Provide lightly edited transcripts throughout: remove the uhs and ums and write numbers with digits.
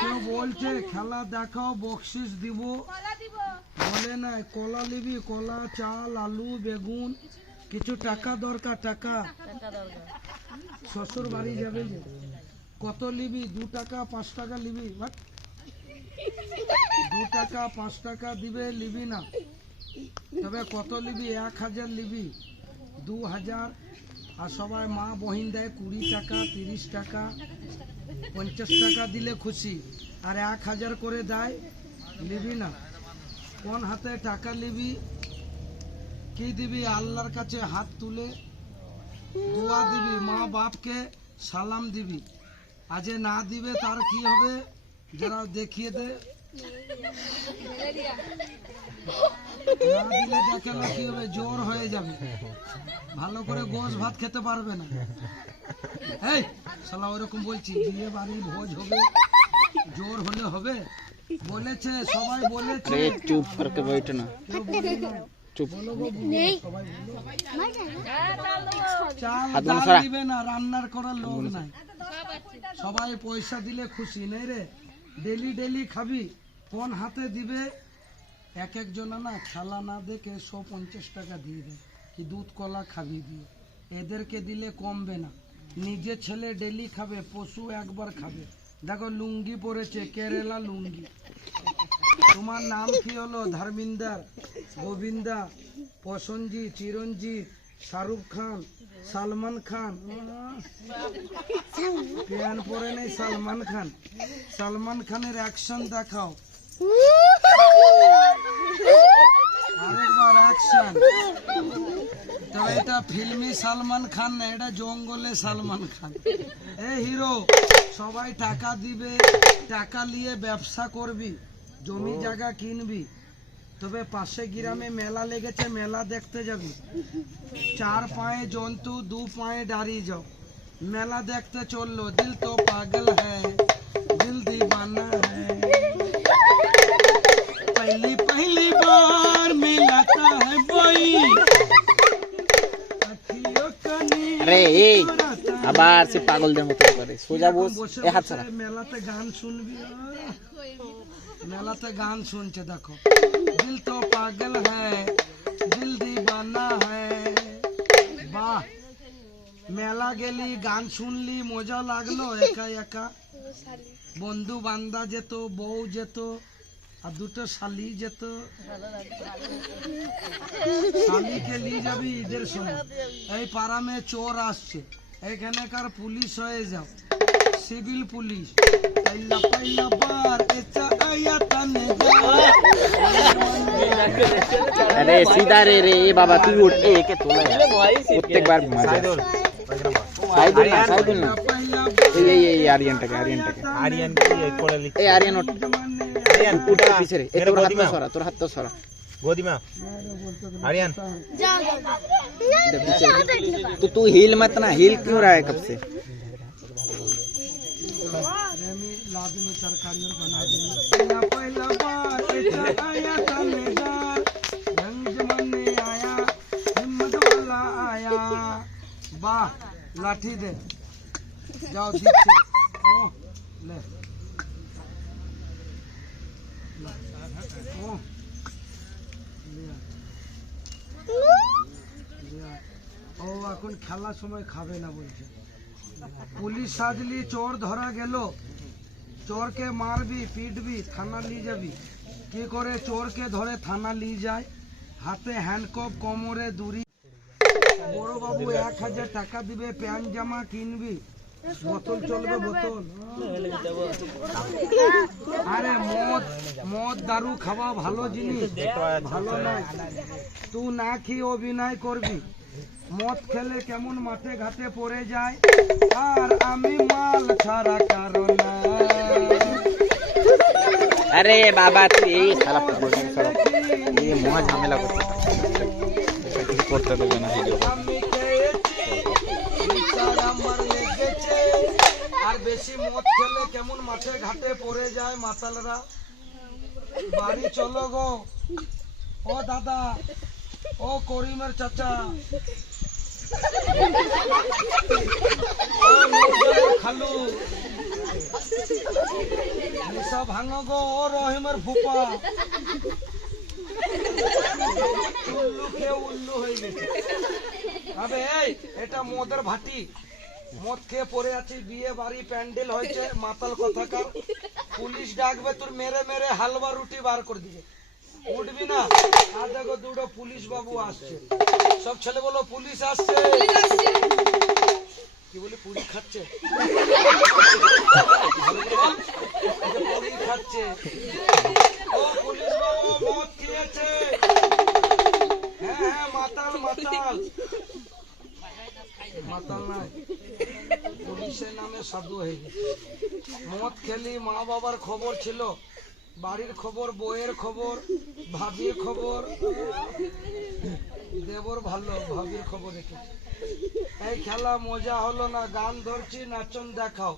কেউ বলছে খেলা দেখাও বকশিস দিব, বলে না কলা নিবি, কলা, চাল, আলু, বেগুন, কিছু টাকা দরকার, টাকা শ্বশুর বাড়ি যাবে যে কত নিবি, 2 টাকা 5 টাকা নিবি, 2 টাকা 5 টাকা দিবে নিবি না, তবে কত নিবি, 1000 নিবি, 2000, আর সবাই মা বহিন দেয় 20 টাকা 30 টাকা 50 টাকা দিলে খুশি, আর 1000 করে দেয় নিবি না। কোন হাতে টাকা নিবি, কি দিবি, আল্লাহর কাছে হাত তুলে দোয়া দিবি, মা বাপকে সালাম দিবি, আজ না দিবে তার কি হবে, যারা দেখিয়ে দে, না দিলে দেখালে কি হবে, জ্বর হয়ে যাবে, ভালো করে গোশ ভাত খেতে পারবে না। এই শালা ওরকম বলছি, বিয়ে বাড়ি ভোজ হবে, জোর হলে হবে, বলেছে সবাই বলেছে, চুপ করকে বইটো না, চুপ, চাল দিবে না, রান্নার করার লোক নাই, সবাই পয়সা দিলে খুশি নেই রে, ডেলি ডেলি খাবি, কোন হাতে দিবে, এক একজনা না খেলা না দেখে 150 টাকা দিয়ে দেয়, কি দুধ কলা খাবি দিয়ে, এদেরকে দিলে কমবে না, নিজে ছেলে ডেলি খাবে, পশু একবার খাবে, দেখো লুঙ্গি পরেছে, কেরালা লুঙ্গি, তোমার নাম কি হলো, ধর্মিন্দর, গোবিন্দা, প্রসেনজিৎ, চিরঞ্জিত, শাহরুখ খান, সালমান খান, প্যান পরে নেই সালমান খান, সালমান খানের অ্যাকশন দেখাও, আরেকবার অ্যাকশন, তবে এটা ফিল্মি সালমান খান না, এটা জঙ্গলে সালমান খান, এ হিরো, সবাই টাকা দিবে, টাকা নিয়ে ব্যবসা করবি, জমি জায়গা কিনবি, তবে পাশে গ্রামে মেলা লেগেছে, মেলা দেখতে যাবি, 4 পায়ে জন্তু 2 পায়ে দাঁড়িয়ে যাও, মেলা দেখতে চললো, দিল তো পাগল হ্যায়, দিল दीवाना है, पहली पहली बार मिलाता है बोई, আরে এই আবার সে পাগলদের মতো করে, সোজা বস, এ হাত ছাড়া, মেলাতে গান শুনবি, মেলাতে গান শুনছে, দেখো দিল তো পাগল হ্যায়, দিল दीवाना है, বাহ, মেলা গেলি, গান শুনলি, মজা লাগলো, একা একা, বন্ধু বান্ধা যেত, বউ যেত, আর 2টো শালি যেত, শালিকে নিয়ে যাবি ঈদের সময়, এই পাড়ামে চোর আসছে, এখানেকার পুলিশ হয়ে যাও, সিভিল পুলিশ, পয়লা পয়লা বার এসা আয়া তনে আরে সিধা রে রে বাবা, তুই উঠ, একে তোলা প্রত্যেকবার মজা, সাইদুল না, সাইদুল না, এই আরিয়ানটাকে, আরিয়ানকে করে লিখ, এই আরিয়ান ওঠ, আরিয়ান উঠা পিছে রে, তোর হাত সরা, তোর হাত সরা, गोदीमा आर्यन तो तू हिल मत ना, हिल क्यों रहा है कब से, वाह लाठी दे जाओ, ले ও এখন খেলার সময় খাবে না বলছে, পুলিশ সাজলি, চোর ধরা গেল, চোরকে মারবি পিটবি, থানা নিয়ে যাবি, কি করে চোরকে ধরে থানা নিয়ে যায়, হাতে হ্যান্ডকাপ, কোমরে দড়ি, বড় বাবু 1000 টাকা দিবে, প্যান্ট জামা কিনবি, বোতল চলবে, বোতল, আরে মদ দারু খাওয়া ভালো জিনিস, ভালো নয়, তুই না খেয়ে অভিনয় করবি, মদ খেলে কেমন মাঠে ঘাটে পড়ে যায়, আর আমি মাল ছাড়া কারণ না, আরে বাবা তুই এই শালা পাগল, এই মহা ঝামেলা করতে দেবে না, আর বেশি মদ খেলে কেমন মাঠে ঘাটে পড়ে যায় মাতালরা, বাড়ি চলো গো, ও দাদা, ও করিমের চাচা, ও নৌকার খালু নিশা ভাঙো গো ও রহিমের ফুপা উল্লু খেয়ে উল্লু হয়ে গেছে। আবে এই এটা মদের ভাটি, মদ খেয়ে পড়ে আছি, বিয়ে বাড়ি প্যান্ডেল হয়েছে, মাতাল কথাকার, পুলিশ ডাকবে তোর মেরে মেরে হালুয়া রুটি বার করে দিবে, উঠবি না। আর দেখো দুটো পুলিশ বাবু আসছে, সব ছেলে বলো পুলিশ আসছে। কি বলি পুরি খাচ্ছে, পুরি খাচ্ছে। ও পুলিশ বাবু মদ খেয়েছে, হ্যাঁ হ্যাঁ মাতাল মাতাল মাতাল নাই, পুলিশের নামে সাধু হয়ে গেছে। মদ খেলি মা বাবার খবর ছিল, বাড়ির খবর, বইয়ের খবর, ভাবির খবর, দেবর ভালো ভাবির খবর রেখেছে। এই খেলা মজা হলো না, গান ধরছি নাচন দেখাও,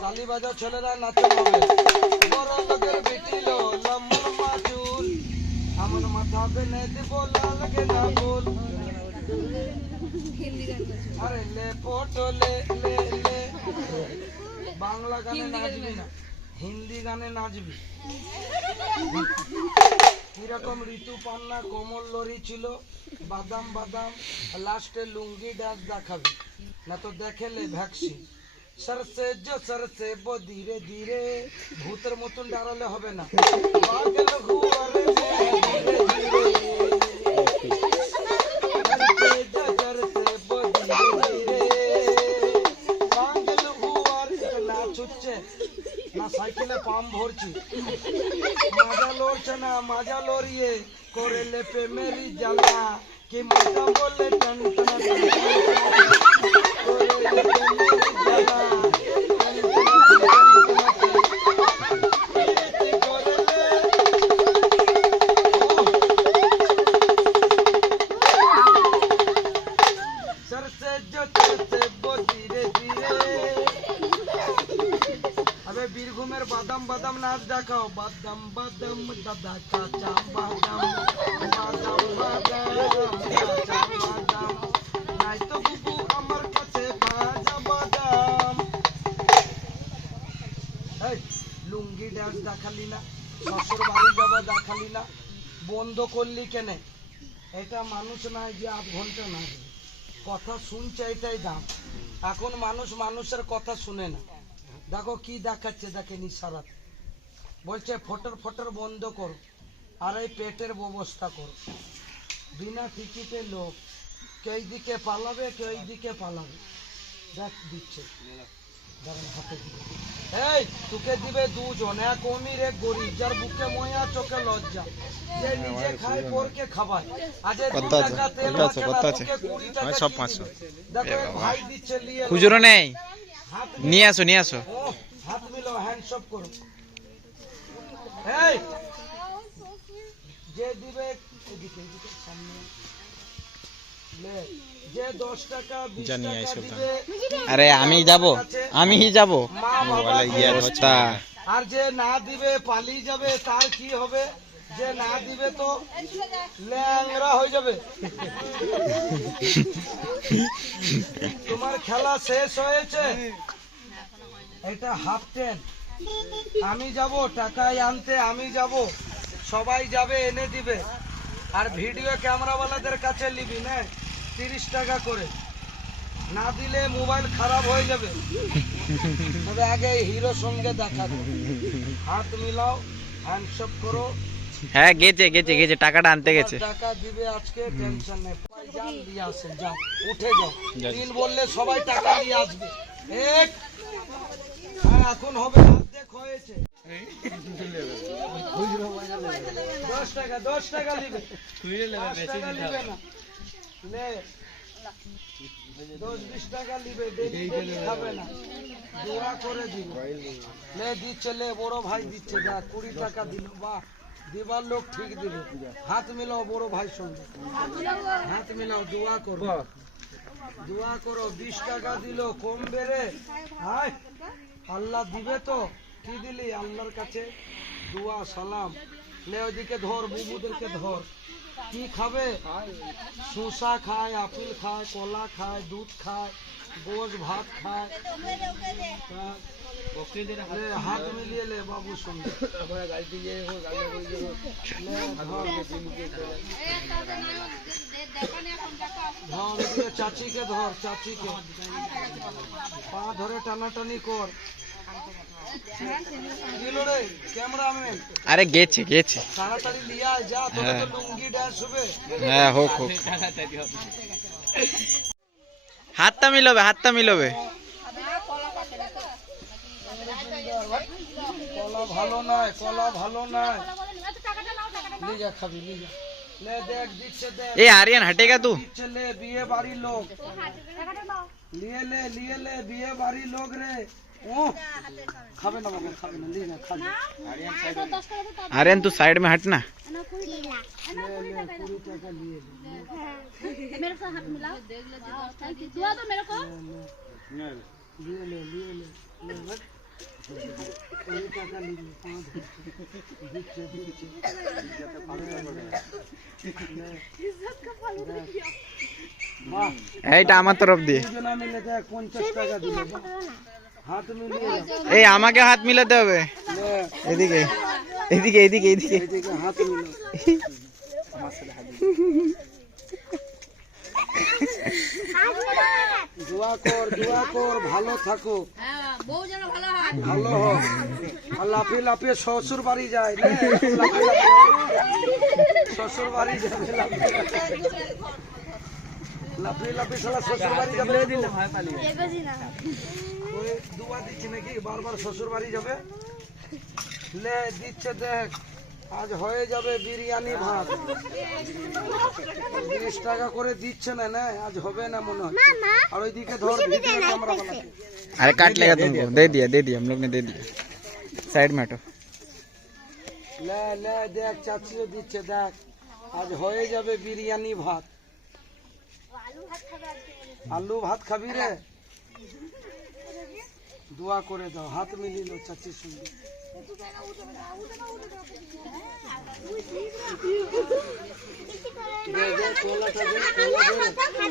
তালি বাজাও ছেলেরা নাচন হবে। বড় লোকের বেটিল লম্বর মাচুল, আমার মাথা বেনে দিব লাল গেনা বল। আরে লে পটো লে লে লে, বাংলা গানে নাচবি না, হিন্দি গানে নাচবি। কিরকম ঋতু পান্না কোমল লরি ছিল, বাদাম বাদাম, লাস্টে লুঙ্গি ডান্স দেখাবি, না তো দেখেলে ভ্যাকসিন। সরসে জো সরসে বো ধীরে ধীরে, ভূতের মতন ডারলে হবে না, পাগল হুয়ারে ধীরে ধীরে। সরসে জো সরসে বো ধীরে ধীরে, পাগল হুয়ারে। না ছুটছে না সাইকেলে পাম ভরছি, মাজা লড়ছে না মাজা লড়িয়ে করে লেপে মেরি জ্বালা, কি মজা বলে টন টন করে লেপে মেরি জ্বালা, सरसे जो चलते वो धीरे धीरे। अबे বীরভূমের বাদাম বাদাম নাচ দেখাও, বাদাম বাদাম দাদা কাঁচা বাদাম, বাদাম বাদাম কাঁচা বাদাম, নাই তো বুবু আমার কাছে ভাজা বাদাম। এই লুঙ্গি ডান্স দেখালি না, শ্বশুর বাড়ি যাবা দেখালি না, বন্ধ করলি কেনে? এটা মানুষ নাই যে আধ ঘন্টা না কথা শুনছে, এটাই দাম। এখন মানুষ মানুষের কথা শুনে না। দেখো কি দেখাচ্ছে, দেখেন ইশারা বলছে ফটর ফটর বন্ধ করো, আর এই পেটের ব্যবস্থা করো। বিনা টিকিটে লোক কেই দিকে পালাবে, কেই দিকে পালাবে। দেখ দিচ্ছে, হাতে দিবে। এই তোকে দিবে দুজন, এক অমির এক গরিব, যার বুকে ময়া চোখে লজ্জা, যে নিজে খায় পরকে খাবায়। আজ 2 টাকা তেল মাখে না, তোকে 20 টাকা সব 500। দেখো ভাই দিচ্ছে নিয়ে, খুচরো নেই, নিয়ে আসো নিয়ে আসো। হাত মিলাও, হ্যান্ডশপ করো। এই যে দিবে এদিকে এদিকে সামনে লে, যে 10 টাকা 20 টাকা দিবে, আরে আমি যাব, আমি যাব। মা বাবা, আর যে না দিবে পালিয়ে যাবে, তার কি হবে? যে না দিবে তো ল্যাংড়া হয়ে যাবে। তোমার খেলা শেষ হয়েছে, এটা হাফ টেন। আমি যাব টাকায় আনতে, আমি যাব, সবাই যাবে এনে দিবে। আর ভিডিও ক্যামেরাওয়ালাদের কাছে নিবি না 30 টাকা করে, না দিলে মোবাইল খারাপ হয়ে যাবে। তবে আগে হিরো সঙ্গে দেখা করো, হাত মিলাও, হ্যান্ডশেক করো। হ্যাঁ গেছে গেছে গেছে, টাকাটা আনতে গেছে। টাকা দিবে আজকে, টেনশন নেই। যান দিয়ে আসেন, যাও উঠে যাও। 3 বললে সবাই টাকা দিয়ে আসবে। এক এখন হবে অর্ধেক হয়েছে। 10 টাকা 10 টাকা দিবে, 5 টাকা দিবে না, লে 10-20 টাকা দিবে, ডেলি খাবে না, দোয়া করে দিবে। লে দিচ্ছে, লে বড় ভাই দিচ্ছে, যা 20 টাকা দিল, বাহ দিবার লোক ঠিক দিবে। হাত মিলাও বড় ভাই সঙ্গে, হাত মিলাও, দোয়া করো, দোয়া করো। 20 টাকা দিল, কম বেড়ে হায় আল্লাহ দিবে তো। কি দিলি? আল্লাহর কাছে দোয়া সালাম, লে ওইদিকে ধর, বুবুদেরকে ধর। কি খাবে? শসা খায়, আপেল খায়, কলা খায়, দুধ খায়, গোশ ভাত খায়। লে, হাত মিলিয়ে লে বাবুর সঙ্গে। ধর এদিকে চাচিকে ধর, চাচিকে পা ধরে টানাটানি কর। রে ক্যামেরাম্যান, আরে গেছে গেছে, তাড়াতাড়ি লিয়ে আয়, যা তোকে তো লুঙ্গি ড্যান্স হবে। হ্যাঁ হোক হোক। হাতটা মিলবে, হাতটা মিলবে। কলা ভালো নয়, কলা ভালো নয়। লিজা খাবি, লিজা। ले देख दीक्षे देख, ए आर्यन हटेगा तू? दीक्षे ले, बिये बारी लोग लिए ले बिये बारी लोग रे। ओ खाबे ना बाबा, खाबे ना, लीजा खा ले। आर्यन तू साइड में हट ना। ले पूरी टका लिए ले। मेरे को हाथ मिलाओ, दुआ दो मेरे को। लिए ले बस पूरी टका लिए, 5 दीक्षे वाह, এইটা আমার তরফ দিয়ে। দুজনা মিলে দেখ 50 টাকা দিলে, হাত মিলিয়ে এই আমাকে হাত মিলাতে হবে। লে, এদিকে এদিকে এদিকে এদিকে। এদিকে হাত মিলে। দোয়া কর, ভালো থাকো, বউ যেন ভালো হয়। ভালো হও। আর লাফিয়ে লাফিয়ে শ্বশুর বাড়ি যায়, লে, শ্বশুর বাড়ি যাবে, লাফিয়ে লাফিয়ে শালা শ্বশুর বাড়ি যাবে। ওই দুয়া দিচ্ছে নাকি, বারবার শ্বশুর বাড়ি যাবে। লে দিচ্ছে দেখ, আজ হয়ে যাবে বিরিয়ানি ভাত। 20 টাকা করে দিচ্ছে না, না আজ হবে না মনে হয়। আর ওইদিকে ধর ভিডিও ক্যামেরা বানাকে। अरे काट लेगा तुमको, दे दिया हम लोग ने दे दिया। साइड में हटो। লে দেখ, চাচিও দিচ্ছে দেখ, আজ হয়ে যাবে বিরিয়ানি ভাত। আলু ভাত খাবি রে? দোয়া করে দাও, হাত মিলিল চাচির সঙ্গে। দে, কলাটা দে, কলা দে।